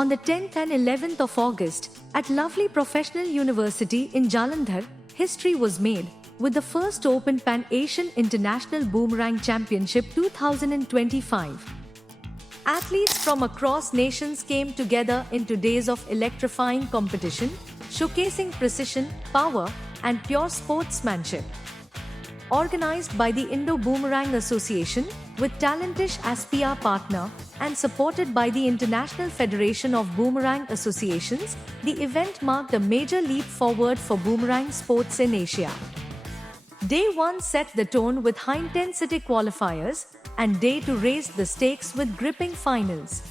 On the 10th and 11th of August, at lovely professional university in Jalandhar, history was made with the first Open Pan-Asian International Boomerang Championship 2025. Athletes from across nations came together in 2 days of electrifying competition, showcasing precision, power, and pure sportsmanship. Organized by the Indo Boomerang Association, with Taalentish as PR partner, and supported by the International Federation of Boomerang Associations, the event marked a major leap forward for boomerang sports in Asia. Day 1 set the tone with high-intensity qualifiers, and Day 2 raised the stakes with gripping finals.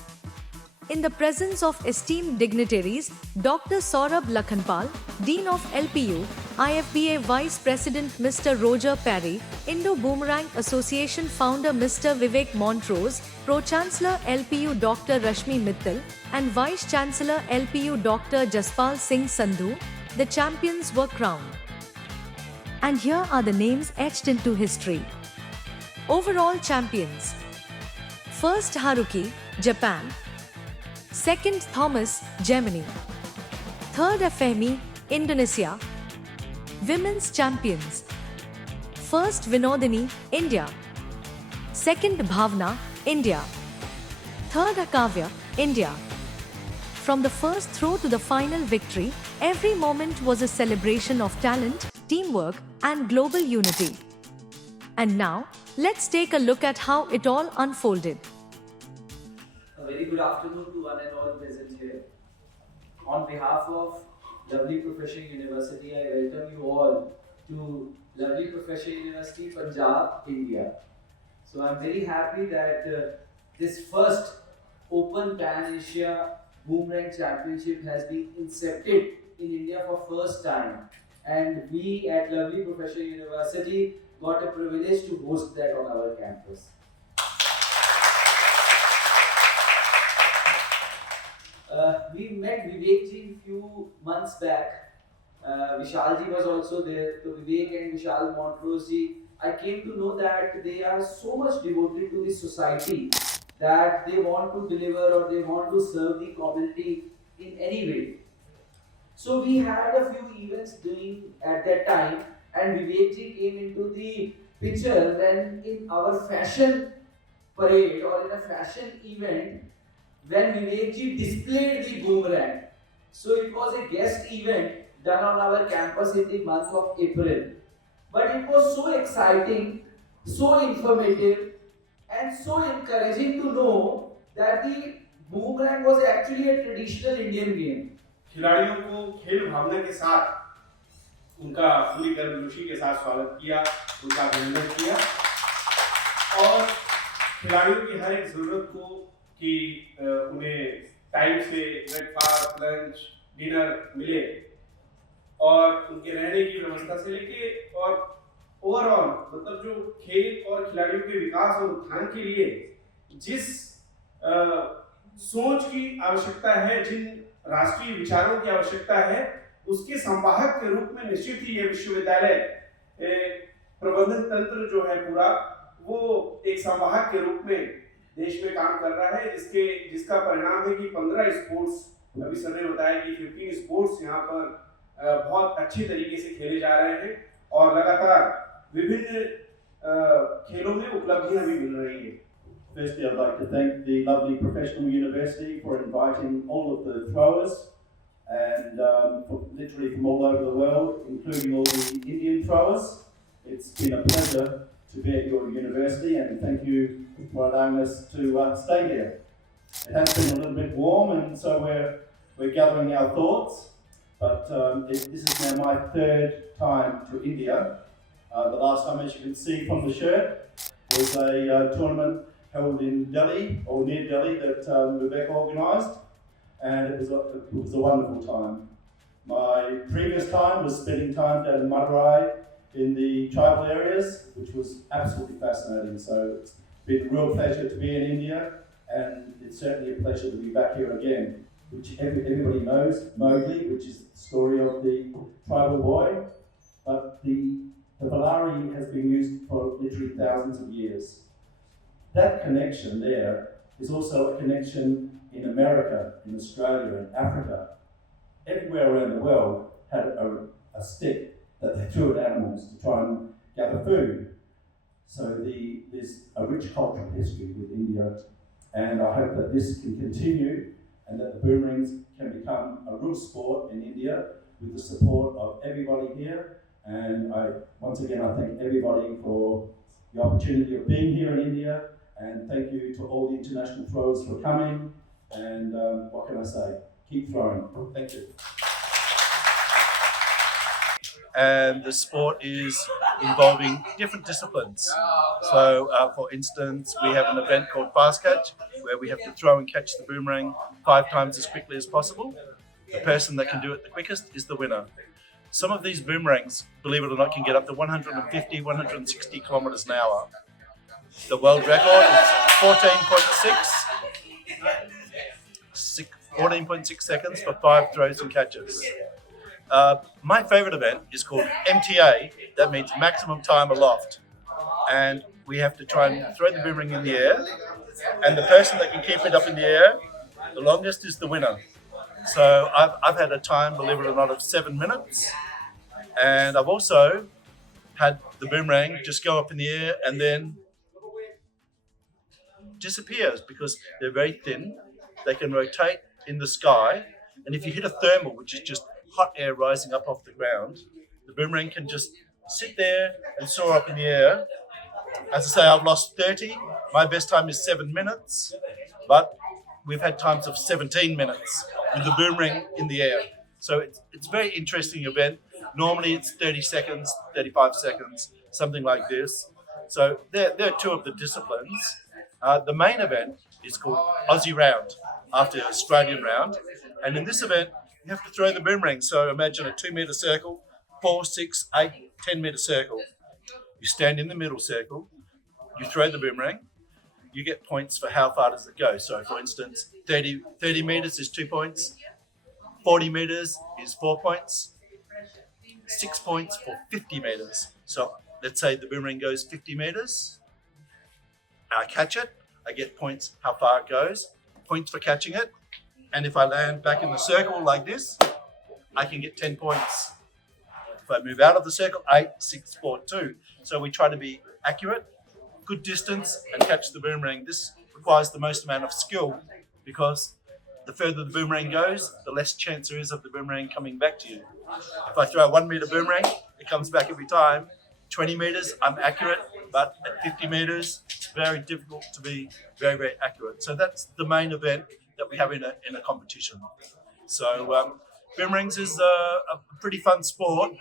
In the presence of esteemed dignitaries, Dr. Saurabh Lakhanpal, Dean of LPU, IFBA Vice President Mr. Roger Parry, Indo Boomerang Association founder Mr. Vivek Montrose, Pro-Chancellor LPU Dr. Rashmi Mittal, and Vice Chancellor LPU Dr. Jaspal Singh Sandhu, the champions were crowned. And here are the names etched into history. Overall champions: First Haruki, Japan. Second Thomas, Germany. Third Fahmi, Indonesia. Women's champions: First Vinodini, India. Second Bhavna, India. Third Kavya, India. From the first throw to the final victory, every moment was a celebration of talent, teamwork, and global unity. And now, let's take a look at how it all unfolded. A very good afternoon to one and all present here. On behalf of Lovely Profession University, I welcome you all to Lovely Profession University, Punjab, India. So I'm very happy that this first Open Pan-Asia Boomerang Championship has been incepted in India for first time. And we at Lovely Profession University got a privilege to host that on our campus. We met Vivek ji a few months back. Vishal ji was also there. So Vivek and Vishal Montrose ji, I came to know that they are so much devoted to the society that they want to deliver or they want to serve the community in any way. So we had a few events doing at that time, and Vivek ji came into the picture when in our fashion parade or in a fashion event, when Vivek ji displayed the boomerang. So it was a guest event done on our campus in the month of April. But it was so exciting, so informative, and so encouraging to know that the boomerang was actually a traditional Indian game. खिलाड़ियों को खेल भावना के साथ उनका पूरी गर्मजोशी के साथ स्वागत किया, उनका अभिनंदन किया और खिलाड़ियों की हर एक ज़रूरत को कि उन्हें टाइम से ब्रेकफास्ट, लंच, डिनर मिले और उनके रहने की व्यवस्था से लेके और ओवरऑल मतलब जो खेल और खिलाड़ियों के विकास और उत्थान के लिए जिस सोच की आवश्यकता है, जिन राष्ट्रीय विचारों की आवश्यकता है, उसके संवाहक के रूप में निश्चित ही ये विश्वविद्यालय प्रबंधन तंत्र जो है पूरा वो एक संवाहक के रूप में देश में काम कर रहा है, जिसका परिणाम है कि 15 स्पोर्ट्स, अभी सर ने बताया कि 15 स्पोर्ट्स यहाँ पर बहुत अच्छे तरीके से खेले जा रहे हैं और लगातार विभिन्न खेलों में उपलब्धियां भी मिल रही हैं। Firstly, I'd like to thank the lovely professional university for inviting all of the throwers and literally from all over the world, including all the Indian throwers. It's been a pleasure to be at your university and thank you for allowing us to stay here. It has been a little bit warm and so we're gathering our thoughts, but this is now my third time to India. The last time, as you can see from the shirt, was a tournament held in Delhi, or near Delhi, that Vivek organised, and it was a wonderful time. My previous time was spending time down in Madurai in the tribal areas, which was absolutely fascinating. So it's been a real pleasure to be in India, and it's certainly a pleasure to be back here again, which everybody knows, Mowgli, which is the story of the tribal boy, but the Valari has been used for literally thousands of years. That connection there is also a connection in America, in Australia, in Africa, everywhere around the world had a stick that they threw at animals to try and gather food. So there's a rich cultural history with India, and I hope that this can continue and that the boomerangs can become a real sport in India with the support of everybody here. And once again, I thank everybody for the opportunity of being here in India, and thank you to all the international throwers for coming, and what can I say? Keep throwing. Thank you. And the sport is involving different disciplines. So for instance, we have an event called Fast Catch, where we have to throw and catch the boomerang 5 times as quickly as possible. The person that can do it the quickest is the winner. Some of these boomerangs, believe it or not, can get up to 150, 160 kilometers an hour. The world record is 14.6 seconds for 5 throws and catches. My favorite event is called MTA, that means maximum time aloft. And we have to try and throw the boomerang in the air, and the person that can keep it up in the air the longest is the winner. So I've had a time, believe it or not, of 7 minutes, and I've also had the boomerang just go up in the air and then disappears because they're very thin. They can rotate in the sky, and if you hit a thermal, which is just hot air rising up off the ground, the boomerang can just sit there and soar up in the air. As I say, I've lost 30. My best time is 7 minutes, but we've had times of 17 minutes with the boomerang in the air. So it's a very interesting event. Normally it's 30 seconds, 35 seconds, something like this. So there are 2 of the disciplines. The main event is called Aussie Round, after Australian round. And in this event, you have to throw the boomerang. So imagine a 2-meter circle, 4, 6, 8, 10-meter circle. You stand in the middle circle, you throw the boomerang, you get points for how far does it go. So for instance, 30 meters is 2 points, 40 meters is 4 points, 6 points for 50 meters. So let's say the boomerang goes 50 meters, I catch it, I get points how far it goes, points for catching it, and if I land back in the circle like this, I can get 10 points. If I move out of the circle, 8, 6, 4, 2. So we try to be accurate, good distance, and catch the boomerang. This requires the most amount of skill because the further the boomerang goes, the less chance there is of the boomerang coming back to you. If I throw a 1-meter boomerang, it comes back every time. 20 meters, I'm accurate, but at 50 meters, it's very difficult to be very, very accurate. So that's the main event that we have in a competition. So boomerangs is a pretty fun sport,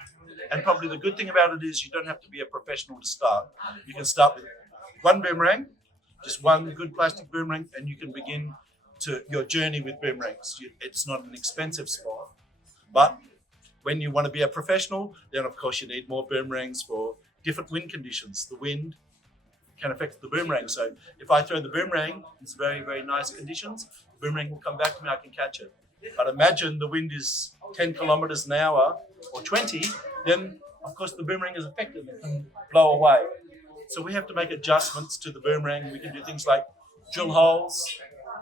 and probably the good thing about it is you don't have to be a professional to start. You can start with 1 boomerang, just 1 good plastic boomerang, and you can begin to your journey with boomerangs. It's not an expensive sport, but when you want to be a professional, then of course you need more boomerangs for different wind conditions. The wind can affect the boomerang. So if I throw the boomerang in very, very nice conditions, the boomerang will come back to me, I can catch it. But imagine the wind is 10 kilometers an hour or 20, then of course the boomerang is affected and can blow away. So we have to make adjustments to the boomerang. We can do things like drill holes,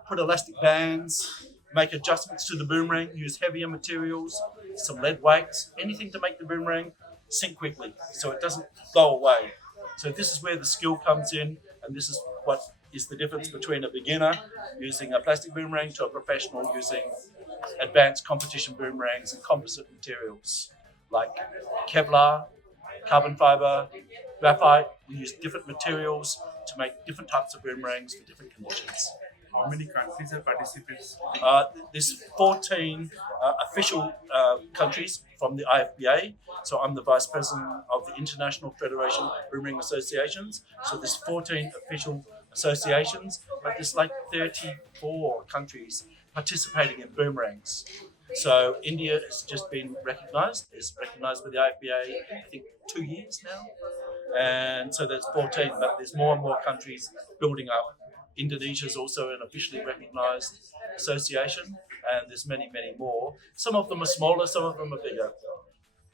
put elastic bands, make adjustments to the boomerang, use heavier materials, some lead weights, anything to make the boomerang sink quickly so it doesn't blow away. So this is where the skill comes in, and this is what is the difference between a beginner using a plastic boomerang to a professional using advanced competition boomerangs and composite materials like Kevlar, carbon fiber, graphite. We use different materials to make different types of boomerangs for different conditions. How many countries are participants? There's 14 official countries from the IFBA. So I'm the Vice President of the International Federation of Boomerang Associations. So there's 14 official associations, but there's like 34 countries participating in boomerangs. So India has just been recognised. It's recognised by the IFBA, I think 2 years now. And so there's 14, but there's more and more countries building up. Indonesia is also an officially recognised association, and there's many, many more. Some of them are smaller, some of them are bigger.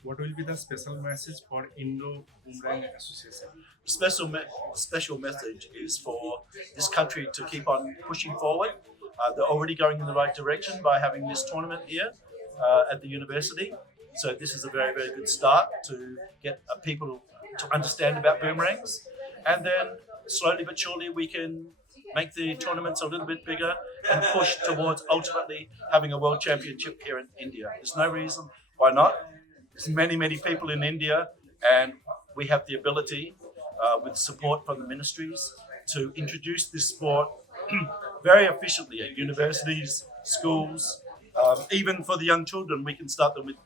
What will be the special message for Indo Boomerang Association? Special message is for this country to keep on pushing forward. They're already going in the right direction by having this tournament here at the university. So this is a very, very good start to get people to understand about boomerangs. And then slowly but surely we can make the tournaments a little bit bigger and push towards ultimately having a world championship here in India. There's no reason why not. There's many, many people in India, and we have the ability, with support from the ministries, to introduce this sport very efficiently at universities, schools, even for the young children. We can start them with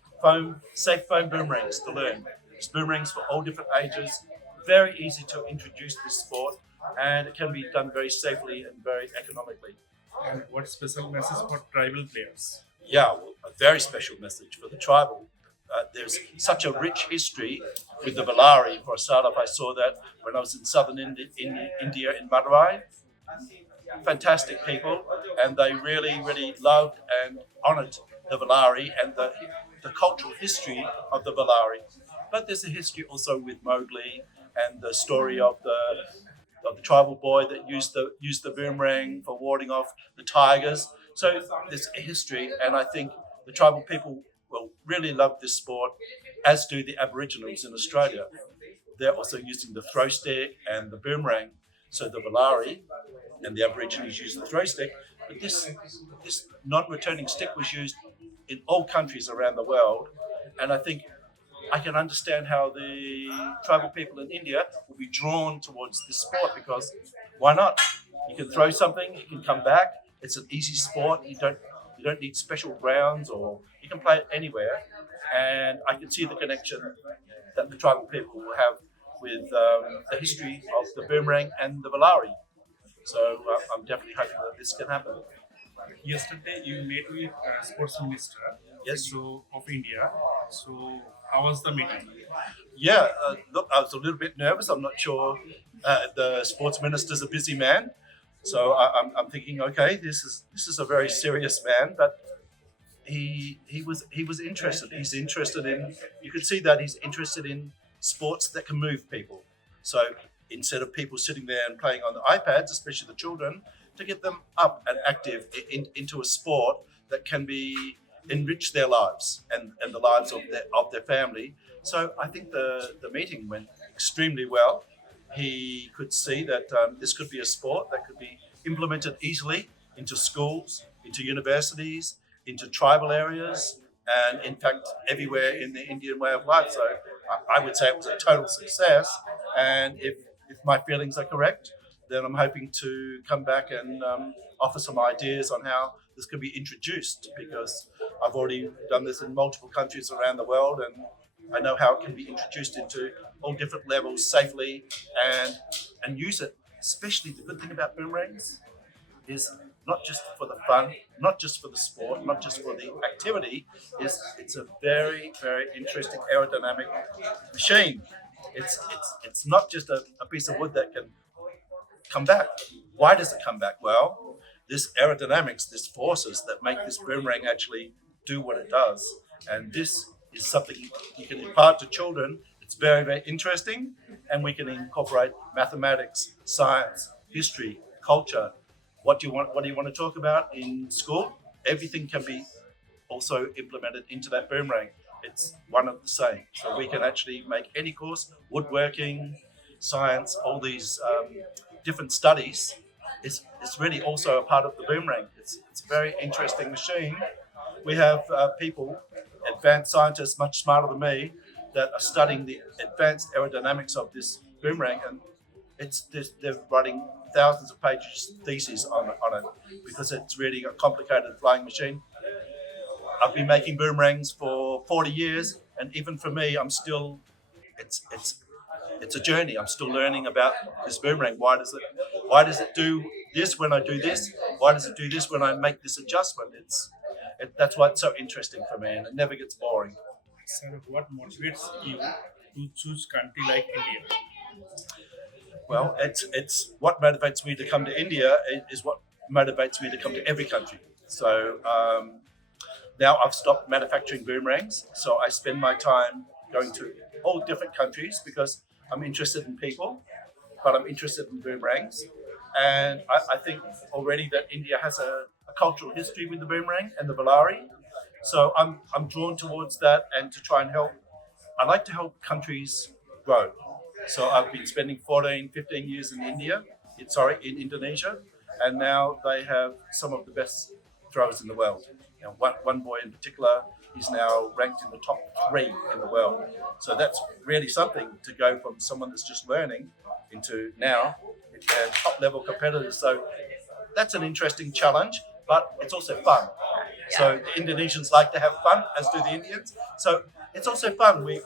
safe foam boomerangs to learn. There's boomerangs for all different ages. Very easy to introduce this sport, and it can be done very safely and very economically. And what special message for tribal players? Yeah, well, a very special message for the tribal. There's such a rich history with the Valari. For a start off, I saw that when I was in southern India in Madurai. Fantastic people, and they really, really loved and honoured the Valari and the cultural history of the Valari. But there's a history also with Mowgli and the story of the tribal boy that used the boomerang for warding off the tigers. So there's a history, and I think the tribal people will really love this sport, as do the Aboriginals in Australia. They're also using the throw stick and the boomerang. So the Valari and the Aborigines use the throw stick, but this non-returning stick was used in all countries around the world, and I think I can understand how the tribal people in India will be drawn towards this sport, because why not? You can throw something, you can come back. It's an easy sport. You don't need special grounds, or you can play it anywhere. And I can see the connection that the tribal people will have with the history of the boomerang and the Valari. So I'm definitely hoping that this can happen. Yesterday you met with Sports Minister, Yes. so of India. So how was the meeting? Yeah, look, I was a little bit nervous. I'm not sure. The sports minister's a busy man, so I'm thinking, okay, this is a very serious man, but he was interested. He's interested in. You could see that he's interested in sports that can move people. So instead of people sitting there and playing on the iPads, especially the children, to get them up and active into a sport that can enrich their lives and the lives of their family. So I think the meeting went extremely well. He could see that this could be a sport that could be implemented easily into schools, into universities, into tribal areas, and in fact everywhere in the Indian way of life. So I would say it was a total success, and if my feelings are correct, then I'm hoping to come back and offer some ideas on how this could be introduced, because I've already done this in multiple countries around the world, and I know how it can be introduced into all different levels safely and use it. Especially the good thing about boomerangs is not just for the fun, not just for the sport, not just for the activity, it's a very, very interesting aerodynamic machine. It's not just a piece of wood that can come back. Why does it come back? Well, this aerodynamics, this forces that make this boomerang actually do what it does. And this is something you can impart to children. It's very, very interesting, and we can incorporate mathematics, science, history, culture. What do you want to talk about in school? Everything can be also implemented into that boomerang. It's one of the same. So we can actually make any course, woodworking, science, all these different studies. It's really also a part of the boomerang. It's a very interesting machine. We have people, advanced scientists, much smarter than me, that are studying the advanced aerodynamics of this boomerang, and they're writing thousands of pages theses on it, because it's really a complicated flying machine. I've been making boomerangs for 40 years, and even for me, I'm still, it's a journey. I'm still learning about this boomerang. Why does it do this when I do this? Why does it do this when I make this adjustment? That's why it's so interesting for me, and it never gets boring. Sir, what motivates you to choose country like India? Well, it's what motivates me to come to India is what motivates me to come to every country. So now I've stopped manufacturing boomerangs, so I spend my time going to all different countries because I'm interested in people, but I'm interested in boomerangs. And I think already that India has cultural history with the boomerang and the Valari. So I'm drawn towards that and to try and help. I like to help countries grow. So I've been spending 14, 15 years in in Indonesia, and now they have some of the best throwers in the world. You know, one boy in particular is now ranked in the top 3 in the world. So that's really something to go from someone that's just learning into now top level competitors. So that's an interesting challenge, but it's also fun. So the Indonesians like to have fun, as do the Indians. So it's also fun. We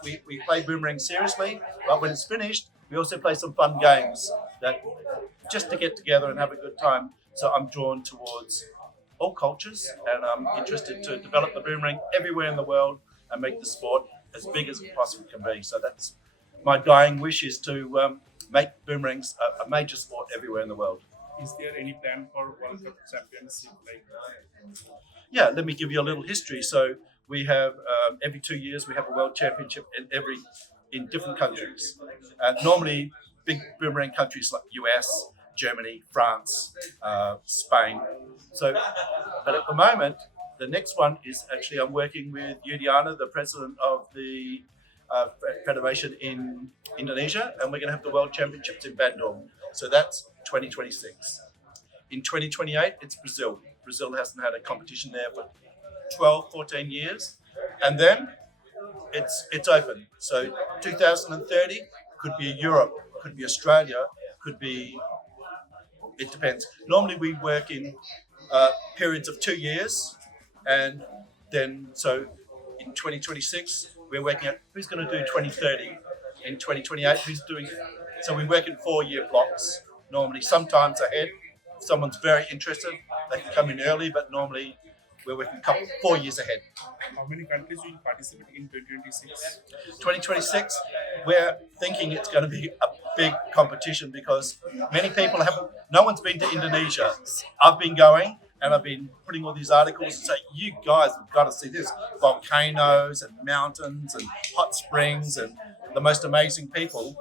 play boomerang seriously, but when it's finished, we also play some fun games that just to get together and have a good time. So I'm drawn towards all cultures, and I'm interested to develop the boomerang everywhere in the world and make the sport as big as it possibly can be. So that's my dying wish, is to make boomerangs a major sport everywhere in the world. Is there any plan for World Cup championship? Yeah, let me give you a little history. So we have every 2 years we have a world championship in different countries. Normally big boomerang countries like US, Germany, France, Spain. So, but at the moment, the next one is actually I'm working with Yudiana, the president of the federation in Indonesia, and we're going to have the world championships in Bandung. So that's 2026. In 2028, it's Brazil. Brazil hasn't had a competition there for 12, 14 years. And then it's open. So 2030 could be Europe, could be Australia, could be, it depends. Normally we work in periods of 2 years. And then, so in 2026, we're working out who's going to do 2030. In 2028, who's doing it. So we work in 4-year blocks, normally sometimes ahead. If someone's very interested, they can come in early, but normally we're working 4 years ahead. How many countries will participate in 2026? 2026, we're thinking it's going to be a big competition because many people no one's been to Indonesia. I've been going and I've been putting all these articles and saying, you guys have got to see this. Volcanoes and mountains and hot springs and the most amazing people.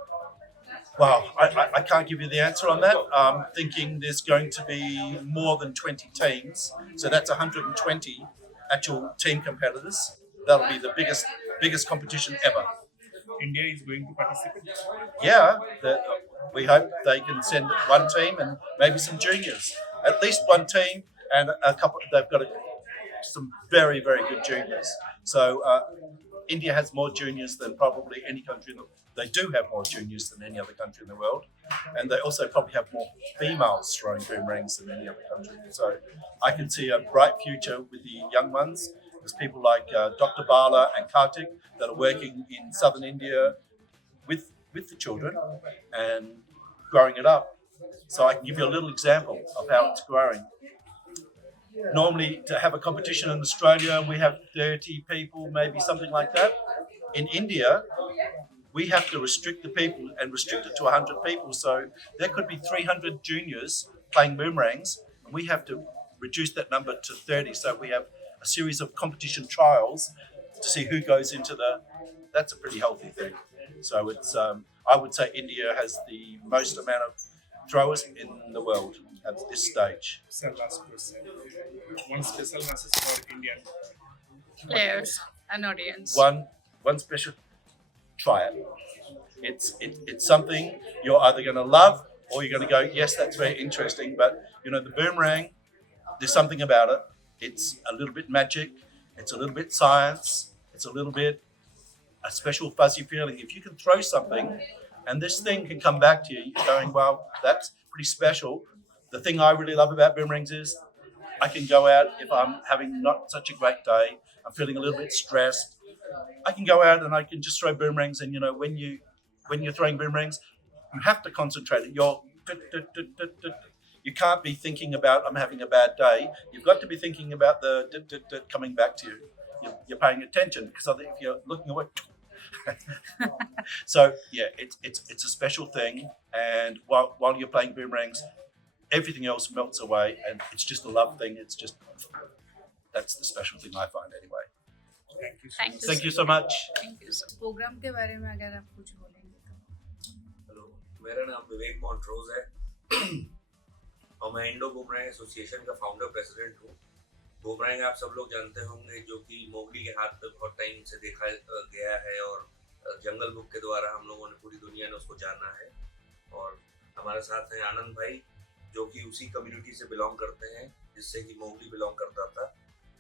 Wow, I can't give you the answer on that. I'm thinking there's going to be more than 20 teams. So that's 120 actual team competitors. That'll be the biggest competition ever. India is going to participate? Yeah, we hope they can send one team and maybe some juniors. At least one team and a couple. They've got some very, very good juniors. So India has more juniors than probably any country in the world. They do have more juniors than any other country in the world. And they also probably have more females throwing boomerangs than any other country. So I can see a bright future with the young ones. There's people like Dr. Bala and Kartik that are working in southern India with the children and growing it up. So I can give you a little example of how it's growing. Normally, to have a competition in Australia, we have 30 people, maybe something like that. In India, we have to restrict the people and restrict it to 100 people. So there could be 300 juniors playing boomerangs, and we have to reduce that number to 30. So we have a series of competition trials to see who goes into that's a pretty healthy thing. So it's, I would say India has the most amount of throwers in the world at this stage. Sir, last question. One special message for Indian players and audience. One special, try it. It's something you're either going to love or you're going to go, yes, that's very interesting. But you know, the boomerang, there's something about it. It's a little bit magic. It's a little bit science. It's a little bit a special fuzzy feeling. If you can throw something and this thing can come back to you, you're going, well, that's pretty special. The thing I really love about boomerangs is I can go out if I'm having not such a great day, I'm feeling a little bit stressed. I can go out and I can just throw boomerangs, and you know, when you're throwing boomerangs, you have to concentrate. You can't be thinking about I'm having a bad day. You've got to be thinking about the coming back to you. You're paying attention, because if you're looking away. So yeah, it's a special thing, and while you're playing boomerangs, everything else melts away, and it's just a love thing. It's just, that's the special thing I find anyway. Thank you so much. Thank you. Programme के बारे में अगर आप कुछ बोलेंगे तो। Hello, मेरा नाम विवेक मॉन्ट्रोज है। और मैं इंडो बूमरैंग एसोसिएशन का फाउंडर प्रेसिडेंट हूँ। बूमरैंग आप सब लोग जानते होंगे, जो कि मोगली के हाथ में बहुत टाइम से देखा गया है और जंगल बुक के द्वारा हम लोगों ने पूरी दुनिया ने उसको जाना है। और हमारे साथ हैं आनंद भाई, जो कि उसी कम्युनिटी से बिलोंग करते हैं जिससे कि मोगली बिलोंग करता था।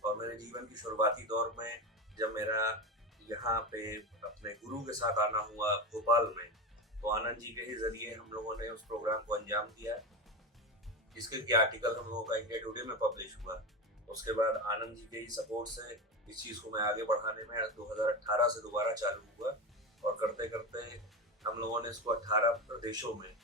और मेरे जीवन की शुरुआती दौर में जब मेरा यहाँ पे अपने गुरु के साथ आना हुआ भोपाल में, तो आनंद जी के ही जरिए हम लोगों ने उस प्रोग्राम को अंजाम दिया, जिसके कि आर्टिकल हम लोगों का इंडिया टुडे में पब्लिश हुआ। उसके बाद आनंद जी के ही सपोर्ट से इस चीज़ को मैं आगे बढ़ाने में 2018 से दोबारा चालू हुआ, और करते करते हम लोगों ने इसको 18 प्रदेशों में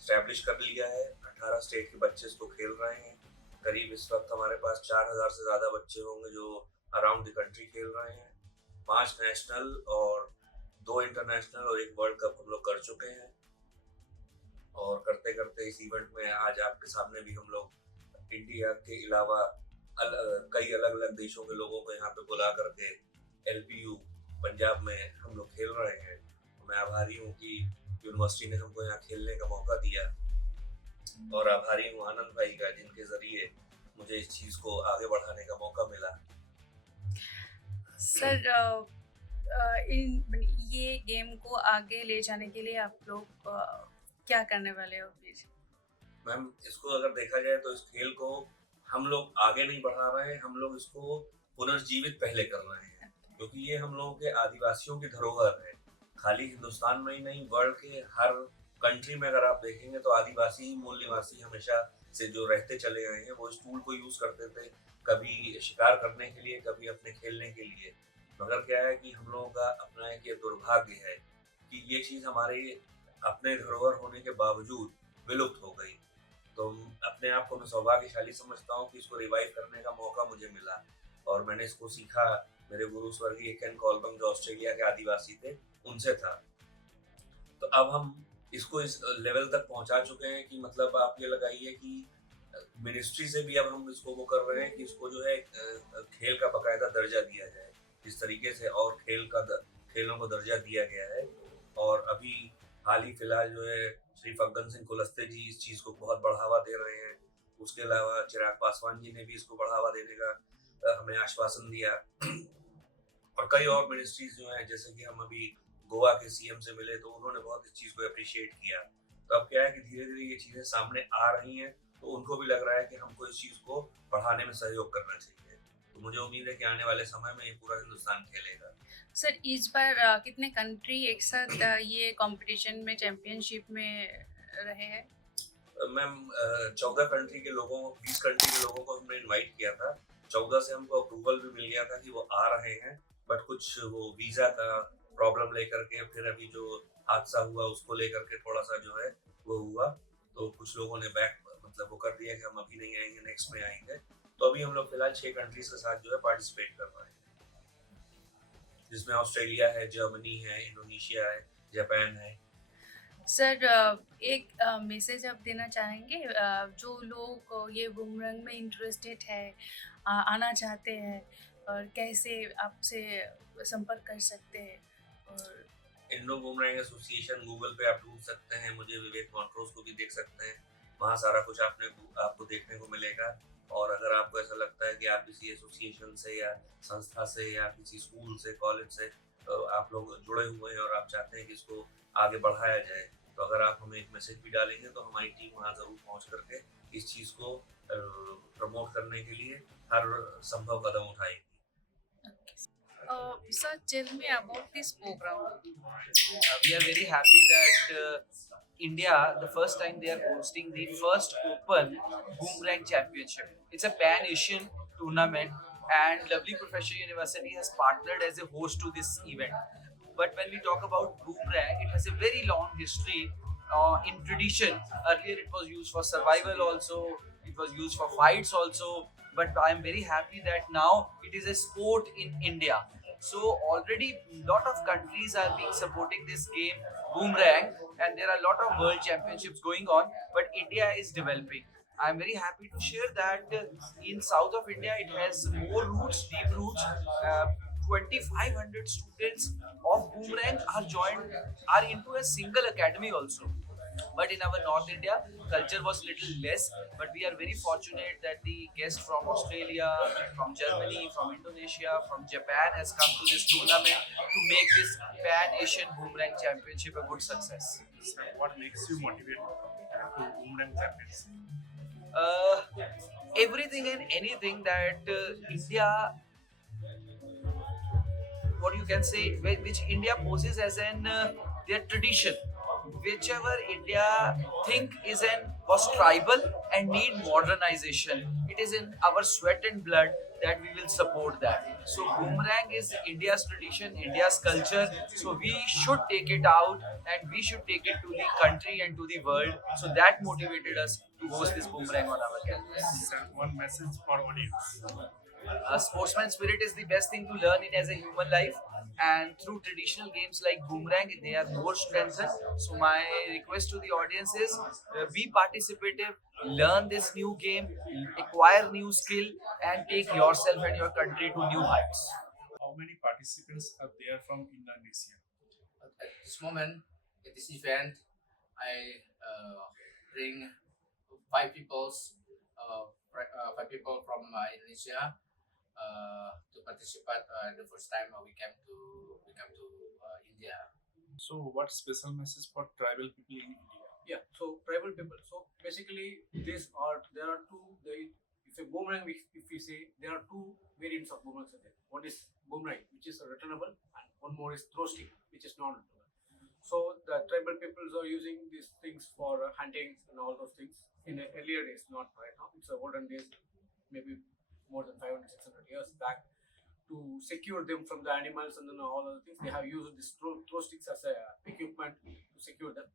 स्टैब्लिश कर लिया है। 18 स्टेट के बच्चे इसको खेल रहे हैं। करीब इस वक्त हमारे पास 4000 से ज़्यादा बच्चे होंगे जो अराउंड द कंट्री खेल रहे हैं। 5 नेशनल और 2 इंटरनेशनल और 1 वर्ल्ड कप हम लोग कर चुके हैं। और करते करते इस इवेंट में आज आपके सामने भी हम लोग इंडिया के अलावा कई अलग अलग देशों के लोगों को यहाँ पे बुला करके LPU पंजाब में हम लोग खेल रहे हैं। तो मैं आभारी हूँ कि यूनिवर्सिटी ने हमको यहाँ खेलने का मौका दिया, और आभारी हूँ आनंद भाई का, जिनके जरिए मुझे इस चीज़ को आगे बढ़ाने का मौका मिला। सर, ये गेम को आगे ले जाने के लिए आप लोग क्या करने वाले हो प्लीज? मैम, इसको अगर देखा जाए तो इस खेल को हम लोग आगे नहीं बढ़ा रहे हैं, हम लोग इसको पुनर्जीवित पहले कर रहे हैं, क्योंकि ये हम लोगों के आदिवासियों की धरोहर है। खाली हिंदुस्तान में ही नहीं, वर्ल्ड के हर कंट्री में अगर आप देखेंगे तो आदिवासी ही मूल निवासी हमेशा से जो रहते चले आए हैं। वो इस टूल को यूज करते थे, कभी शिकार करने के लिए, कभी अपने खेलने के लिए। मगर क्या है कि हम लोगों का अपना एक ये दुर्भाग्य है कि ये चीज़ हमारे अपने धरोहर होने के बावजूद विलुप्त हो गई। तो अपने आप को मैं सौभाग्यशाली समझता हूँ कि इसको रिवाइव करने का मौका मुझे मिला, और मैंने इसको सीखा मेरे गुरु स्वर्गीय केन कॉलबंग, जो ऑस्ट्रेलिया के आदिवासी थे, उनसे था। तो अब हम इसको इस लेवल तक पहुंचा चुके हैं कि मतलब आप ये लगाइए कि मिनिस्ट्री से भी अब हम इसको वो कर रहे हैं कि इसको जो है खेल का बाकायदा दर्जा दिया जाए, इस तरीके से, और खेलों को दर्जा दिया गया है। और अभी हाल ही फिलहाल जो है श्री फग्गन सिंह कुलस्ते जी इस चीज़ को बहुत बढ़ावा दे रहे हैं। उसके अलावा चिराग पासवान जी ने भी इसको बढ़ावा देने का हमें आश्वासन दिया, और कई और मिनिस्ट्रीज जो हैं, जैसे कि हम अभी गोवा के CM से मिले तो उन्होंने बहुत इस चीज़ को अप्रिशिएट किया। तो अब क्या है कि धीरे धीरे ये चीज़ें सामने आ रही हैं, तो उनको भी लग रहा है कि हमको इस चीज़ को बढ़ाने में सहयोग करना चाहिए। तो मुझे उम्मीद है कि आने वाले समय में ये पूरा हिंदुस्तान खेलेगा। सर, इस बार कितने कंट्री एक साथ ये कंपटीशन में, चैंपियनशिप में रहे हैं? मैम, 14 कंट्री के लोगों, 20 कंट्री के लोगों को हमने इनवाइट किया था। 14 से हमको अप्रूवल भी मिल गया था कि वो आ रहे हैं, बट कुछ वो वीज़ा का प्रॉब्लम लेकर के, फिर अभी जो हादसा हुआ उसको लेकर के थोड़ा सा जो है वो हुआ, तो कुछ लोगों ने बैक मतलब वो कर दिया कि हम अभी नहीं आएंगे, नेक्स्ट में आएंगे। तो अभी हम लोग फिलहाल 6 कंट्रीज के साथ जो है पार्टिसिपेट कर रहे हैं, जिसमें ऑस्ट्रेलिया है, जर्मनी है, इंडोनेशिया है, जापान है। सर, एक मैसेज आप देना चाहेंगे जो लोग ये बूमरैंग में इंटरेस्टेड है, आना चाहते हैं, और कैसे आपसे संपर्क कर सकते हैं? और इंडो बूमरैंग एसोसिएशन गूगल पे आप ढूंढ सकते हैं, मुझे विवेक मॉन्ट्रोस को भी देख सकते हैं, वहाँ सारा कुछ आपको देखने को मिलेगा। और अगर आपको ऐसा लगता है कि आप किसी एसोसिएशन से या संस्था से या किसी स्कूल से, कॉलेज से आप लोग जुड़े हुए हैं और आप चाहते हैं कि इसको आगे बढ़ाया जाए, तो अगर आप हमें एक मैसेज भी डालेंगे तो हमारी टीम वहाँ ज़रूर पहुँच करके इस चीज़ को प्रमोट करने के लिए हर संभव कदम उठाएगी। sir, tell me about this program. We are very happy that India, the first time they are hosting the first Open Boomerang Championship. It's a pan-Asian tournament, and Lovely Professional University has partnered as a host to this event. But when we talk about boomerang, it has a very long history in tradition. Earlier, it was used for survival also. It was used for fights also. But I am very happy that now it is a sport in India. So already lot of countries are being supporting this game boomerang, and there are a lot of world championships going on, but India is developing. I am very happy to share that in south of India it has more roots, deep roots. 2,500 students of boomerang are into a single academy also. But in our North India, culture was little less. But we are very fortunate that the guest from Australia, from Germany, from Indonesia, from Japan has come to this tournament to make this Pan-Asian Boomerang Championship a good success. So what makes you motivated to Boomerang Champions? Everything and anything that India, what you can say, which India poses as an their tradition, whichever India think was tribal and need modernization. It is in our sweat and blood that we will support that. So Boomerang is India's tradition, India's culture. So we should take it out and we should take it to the country and to the world. So that motivated us to host this Boomerang on our campus. Sir, one message for audience. Sportsman spirit is the best thing to learn in as a human life, and through traditional games like Boomerang they are more strengthened. So my request to the audience is be participative, learn this new game, acquire new skill, and take yourself and your country to new heights. How many participants are there from Indonesia? At this moment, at this event, I bring five people from Indonesia to participate. The first time we came to India. So what special message for tribal people in India? Yeah, so tribal people. So basically, there are two. If a boomerang, if we say there are two variants of boomerangs. One is boomerang, which is returnable, and one more is throw stick, which is non-returnable. So the tribal peoples are using these things for hunting and all those things in the earlier days, not right now. It's the olden days, maybe more than 500, 600 years back, to secure them from the animals and then all other things. They have used this throw sticks as a equipment to secure them,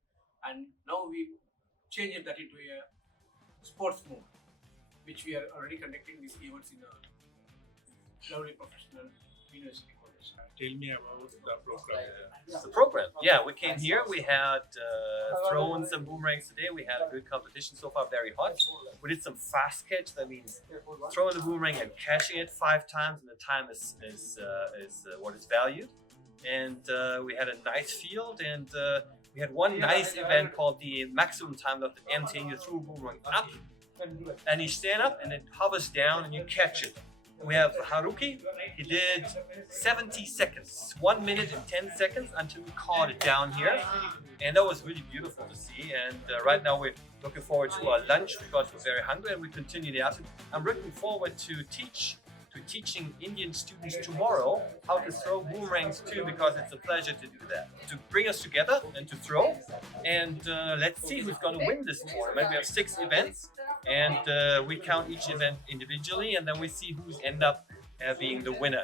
and now we changed that into a sports mode, which we are already conducting these events in a lovely professional university college. Tell me about the program. The program, yeah, we came here, we had thrown some boomerangs today, we had a good competition so far, very hot. We did some fast catch, that means throwing the boomerang and catching it 5 times, and the time is what is valued. And we had a nice field, and we had one nice event called the maximum time of the emptying. You threw a boomerang up, and you stand up, and it hovers down, and you catch it. We have Haruki, he did 70 seconds, 1 minute and 10 seconds until we caught it down here. And that was really beautiful to see. And right now we're looking forward to our lunch because we're very hungry, and we continue the afternoon. I'm looking forward to teaching Indian students tomorrow how to throw boomerangs too, because it's a pleasure to do that. To bring us together and to throw. And let's see who's going to win this tournament. We have 6 events. And we count each event individually, and then we see who's end up being the winner.